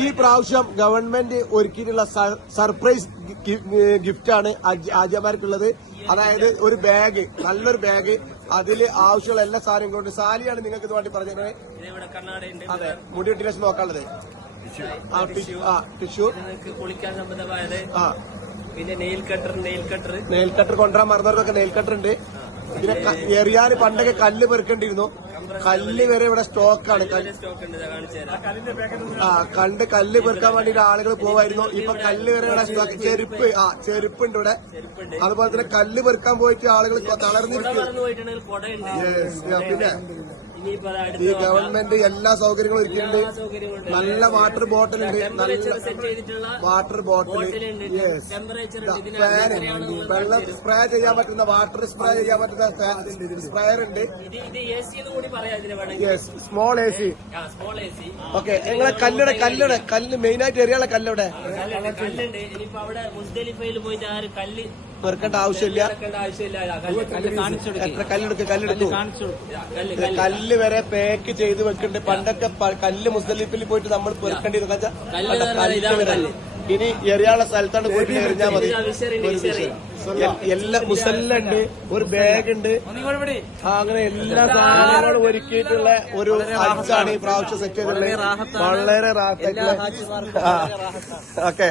ഈ പ്രാവശ്യം government ഒരുക്കിയിട്ടുള്ള surprise ഗിഫ്റ്റാണ് ആജിമാർക്കുള്ളത്. അതായത് ഒരു ബാഗ്, നല്ലൊരു ബാഗ്, അതില് ആവശ്യമുള്ള എല്ലാ സാധനവും കൊണ്ട്. സാലിയാണ് നിങ്ങൾക്ക് ഇത് വേണ്ടി പറഞ്ഞത്. അതെ, മുടി വെട്ടി നോക്കാനുള്ളത്. ടിഷ്യൂ, കുളിക്കാൻ സംബന്ധമായത്, പിന്നെ നെയിൽ കട്ടർ കൊണ്ടുവരാൻ മറന്നവർക്കൊക്കെ നെയിൽ കട്ടർ ഉണ്ട്. പിന്നെ എറിയാന് പണ്ടൊക്കെ കല്ല് പെറുക്കേണ്ടിയിരുന്നു. കല്ല് വരെ ഇവിടെ സ്റ്റോക്കാണ്. കല്ല് പെറുക്കാൻ വേണ്ടിട്ട് ആളുകൾ പോവായിരുന്നു. ഇപ്പൊ കല്ല് വരെ ഇവിടെ സ്റ്റോക്ക്. ചെരുപ്പുണ്ട് ഇവിടെ. അതുപോലെ തന്നെ കല്ല് പെറുക്കാൻ പോയിട്ട് ആളുകൾ തളർന്നിരിക്കും. പിന്നെ ഈ ഗവൺമെന്റ് എല്ലാ സൗകര്യങ്ങളും ഒരുക്കിയിട്ടുണ്ട്. നല്ല വാട്ടർ ബോട്ടിലുണ്ട്, നല്ല വാട്ടർ ബോട്ടിൽ, ഫാന്, വെള്ളം സ്പ്രേ ചെയ്യാൻ പറ്റുന്ന, വാട്ടർ സ്പ്രേ ചെയ്യാൻ പറ്റുന്ന സ്പ്രേയർ ഉണ്ട്. Small A C. ഓക്കെ, നിങ്ങളെ കല്ല് മെയിനായിട്ട് എറിയാനുള്ള കല്ലിവിടെ പെറുക്കേണ്ട ആവശ്യമില്ല. എത്ര കല്ലെടുത്തു കല്ല് വരെ പാക്ക് ചെയ്ത് വെക്കുന്നുണ്ട്. പണ്ടൊക്കെ കല്ല് മുസ്ദലിഫിൽ പോയിട്ട് നമ്മൾ പെറുക്കേണ്ടിരുന്ന കല്ല് വരെ ഇനി എറിയാനുള്ള സ്ഥലത്താണ് പോയിട്ട് എറിഞ്ഞാൽ മതി. എല്ലാ മുസല്ലുണ്ട്, ഒരു ബാഗ് ഉണ്ട്, അങ്ങനെ എല്ലാ സാധനങ്ങളും ഒരുക്കിയിട്ടുള്ള ഒരു ഹജ്ജാണ് ഈ പ്രാവശ്യം സെറ്റ് ചെയ്തിട്ടുള്ളത്. വളരെ റാഹത്തായിട്ടുള്ള. ഓക്കെ.